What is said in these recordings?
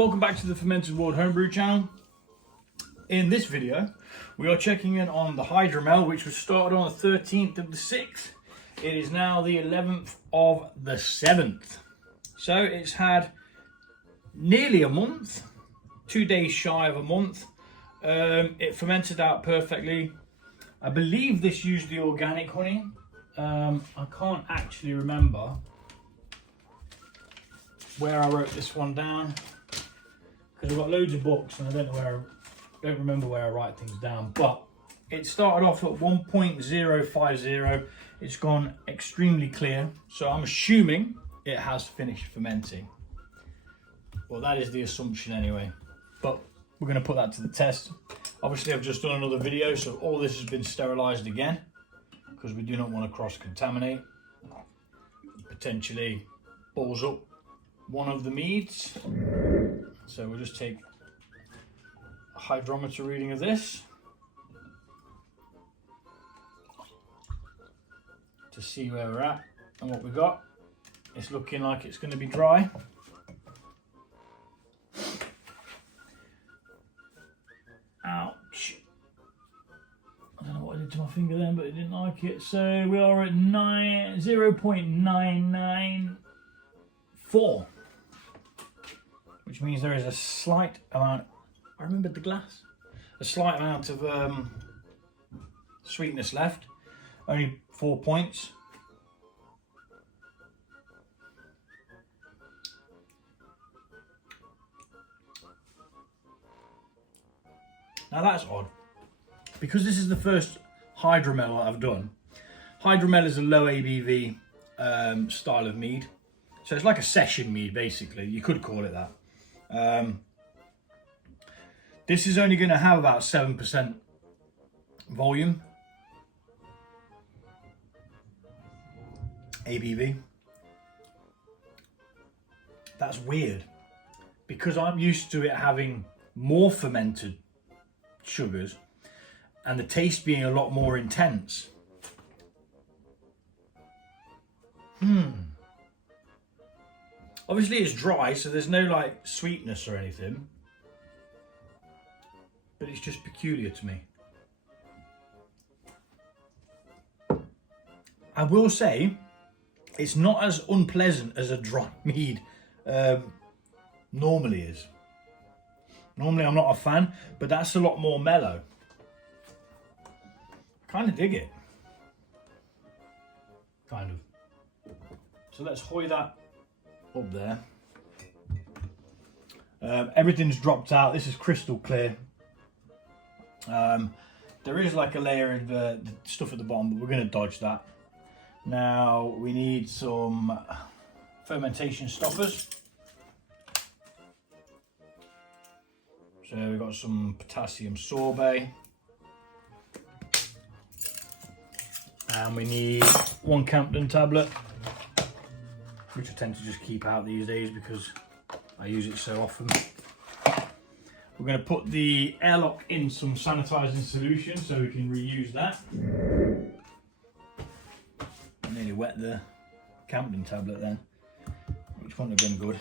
welcome back to the Fermented World Homebrew channel. In this video, we are checking in on the HYDROMEL, which was started on the 13th of the 6th. It is now the 11th of the 7th. So it's had nearly a month, 2 days shy of a month. It fermented out perfectly. I believe this used the organic honey. I can't actually remember where I wrote this one down because I've got loads of books and I don't remember where I write things down. But it started off at 1.050. It's gone extremely clear, so I'm assuming it has finished fermenting. Well, that is the assumption anyway, but we're going to put that to the test. Obviously I've just done another video, so all this has been sterilized again because we do not want to cross-contaminate. Potentially balls up one of the meads. So we'll just take a hydrometer reading of this to see where we're at and what we got. It's looking like it's going to be dry. Ouch. I don't know what I did to my finger then, but it didn't like it. So we are at 0.994. Which means there is a slight amount, I remembered the glass, a slight amount of sweetness left, only 4 points. Now that's odd, because this is the first HYDROMEL that I've done. HYDROMEL is a low ABV style of mead. So it's like a session mead, basically. You could call it that. This is only going to have about 7% volume ABV. That's weird because I'm used to it having more fermented sugars and the taste being a lot more intense. Obviously it's dry, so there's no like sweetness or anything, but it's just peculiar to me. I will say it's not as unpleasant as a dry mead normally is. Normally I'm not a fan, but that's a lot more mellow. Kind of dig it. Kind of. So let's hoy that up there. Everything's dropped out. This is crystal clear. There is like a layer of the stuff at the bottom, but we're going to dodge that. Now we need some fermentation stoppers. So we've got some potassium sorbet. And we need one campden tablet, which I tend to just keep out these days because I use it so often. We're going to put the airlock in some sanitizing solution so we can reuse that. I nearly wet the campden tablet then, which wouldn't have been good.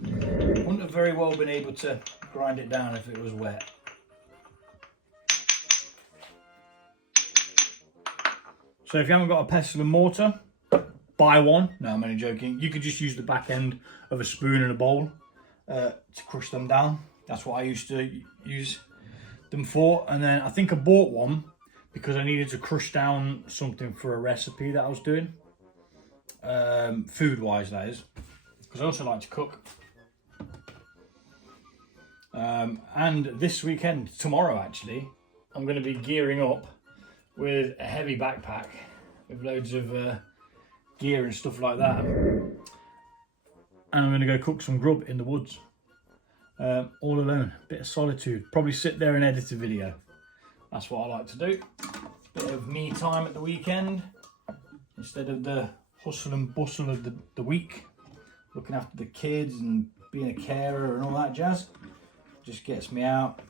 Wouldn't have very well been able to grind it down if it was wet. So if you haven't got a pestle and mortar, buy one. No, I'm only joking. You could just use the back end of a spoon and a bowl to crush them down. That's what I used to use them for. And then I think I bought one because I needed to crush down something for a recipe that I was doing. Food-wise, that is. Because I also like to cook. And this weekend, tomorrow actually, I'm going to be gearing up with a heavy backpack with loads of gear and stuff like that, and I'm going to go cook some grub in the woods all alone. Bit of solitude, probably sit there and edit a video. That's what I like to do. Bit of me time at the weekend instead of the hustle and bustle of the week, looking after the kids and being a carer and all that jazz. Just gets me out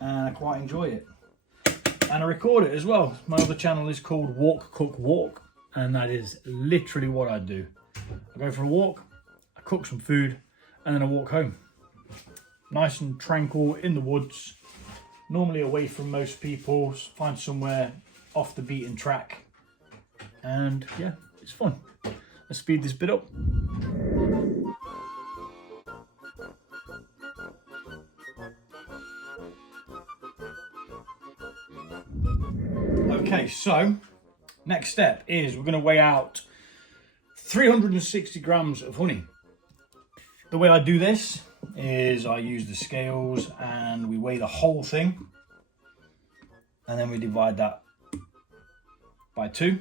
and I quite enjoy it. And I record it as well. My other channel is called Walk, Cook, Walk, and that is literally what I do. I go for a walk, I cook some food, and then I walk home. Nice and tranquil in the woods, normally away from most people, find somewhere off the beaten track, and yeah, it's fun. Let's speed this bit up. Okay, so next step is we're going to weigh out 360 grams of honey. The way I do this is I use the scales and we weigh the whole thing, and then we divide that by 2.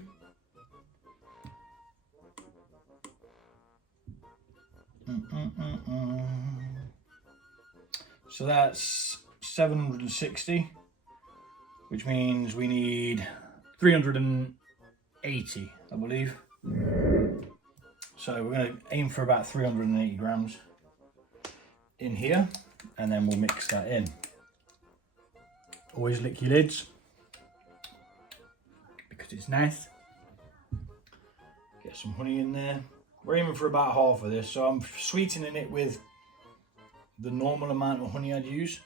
So that's 760, which means we need 380, I believe. So we're going to aim for about 380 grams in here, and then we'll mix that in. Always lick your lids because it's nice. Get some honey in there. We're aiming for about half of this, so I'm sweetening it with the normal amount of honey I'd use.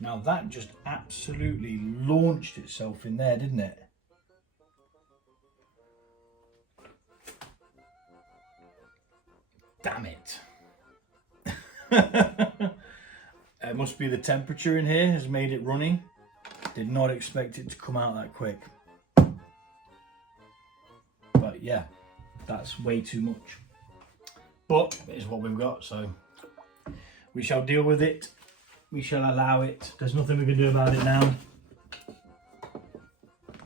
Now that just absolutely launched itself in there, didn't it? Damn it. It must be the temperature in here has made it runny. Did not expect it to come out that quick. But yeah, that's way too much. But it is what we've got, so we shall deal with it. We shall allow it. There's nothing we can do about it now.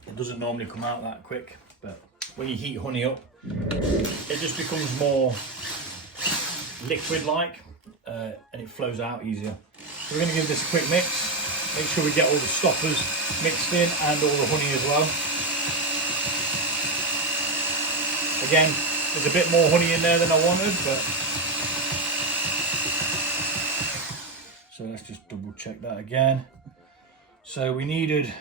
It doesn't normally come out that quick, but when you heat honey up, it just becomes more liquid-like, and it flows out easier. So we're going to give this a quick mix. Make sure we get all the stoppers mixed in and all the honey as well. Again, there's a bit more honey in there than I wanted, but so let's just double check that again. So we needed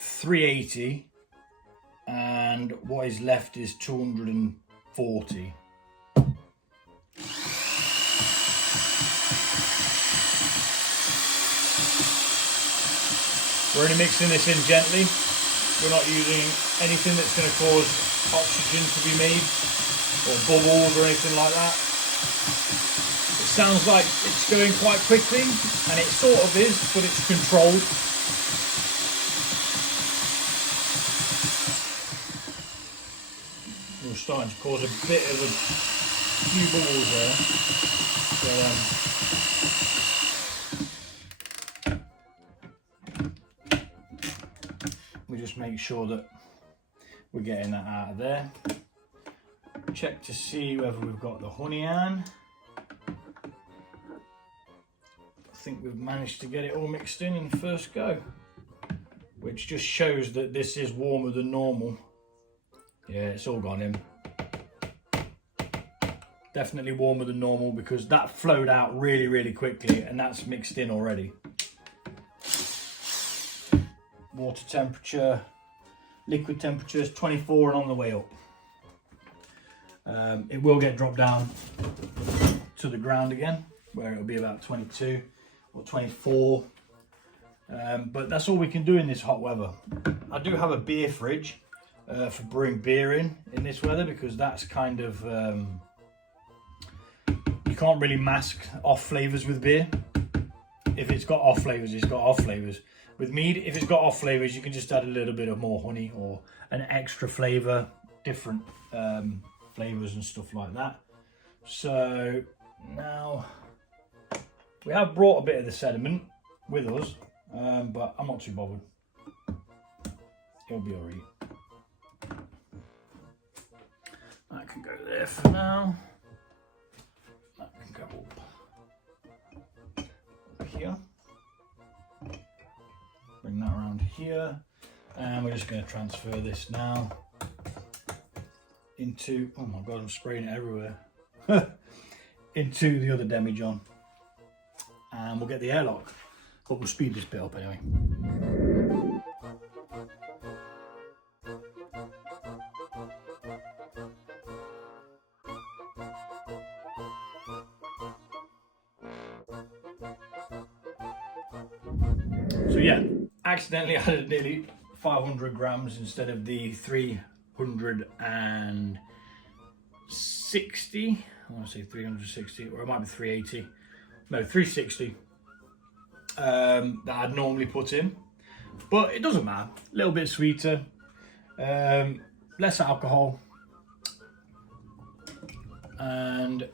380, and what is left is 240. We're only mixing this in gently. We're not using anything that's going to cause oxygen to be made, or bubbles or anything like that. It sounds like it's going quite quickly, and it sort of is, but it's controlled. We're starting to cause a bit of a few bubbles there. But, we just make sure that we're getting that out of there. Check to see whether we've got the honey on. I think we've managed to get it all mixed in the first go, which just shows that this is warmer than normal. Yeah, it's all gone in. Definitely warmer than normal because that flowed out really quickly, and that's mixed in already. Water temperature, liquid temperature is 24 and on the way up. It will get dropped down to the ground again, where it'll be about 22 or 24. But that's all we can do in this hot weather. I do have a beer fridge for brewing beer in this weather, because that's kind of, you can't really mask off flavours with beer. If it's got off flavours, it's got off flavours. With mead, if it's got off flavours, you can just add a little bit of more honey or an extra flavour, different flavours and stuff like that. So now we have brought a bit of the sediment with us, but I'm not too bothered. It'll be alright. That can go there for now. That can go up here. Bring that around here, and we're just going to transfer this now into, oh my god, I'm spraying it everywhere, into the other demijohn, and we'll get the airlock, but we'll speed this bit up anyway. So yeah, accidentally added nearly 500 grams instead of the 360. I want to say 360, or it might be 380. No, 360. That I'd normally put in, but it doesn't matter. A little bit sweeter, less alcohol, and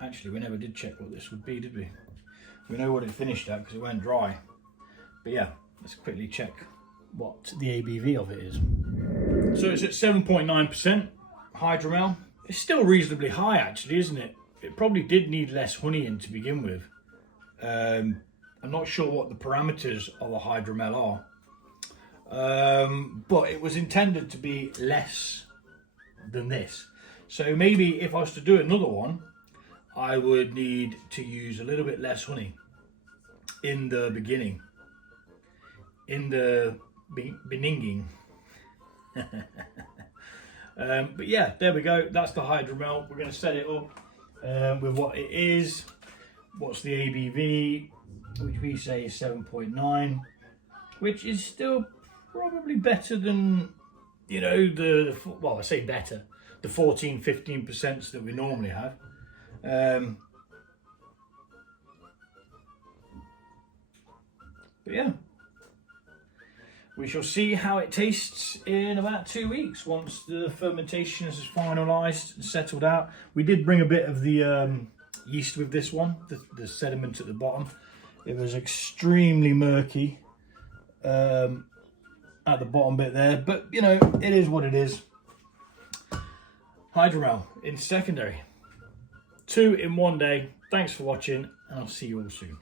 actually we never did check what this would be, did we? We know what it finished at because it went dry. But yeah, let's quickly check what the ABV of it is. So it's at 7.9% hydromel. It's still reasonably high actually, isn't it? It probably did need less honey in to begin with. I'm not sure what the parameters of a hydromel are, but it was intended to be less than this. So maybe if I was to do another one, I would need to use a little bit less honey in the beginning, in the beginning. But yeah, there we go. That's the hydromel. We're going to set it up with what it is. What's the ABV, which we say is 7.9, which is still probably better than, you know, well, I say better, the 14-15% that we normally have. But yeah, we shall see how it tastes in about 2 weeks once the fermentation is finalised and settled out. We did bring a bit of the yeast with this one, the sediment at the bottom. It was extremely murky at the bottom bit there, but you know, it is what it is. Hydromel in secondary. 2 in 1 day. Thanks for watching, and I'll see you all soon.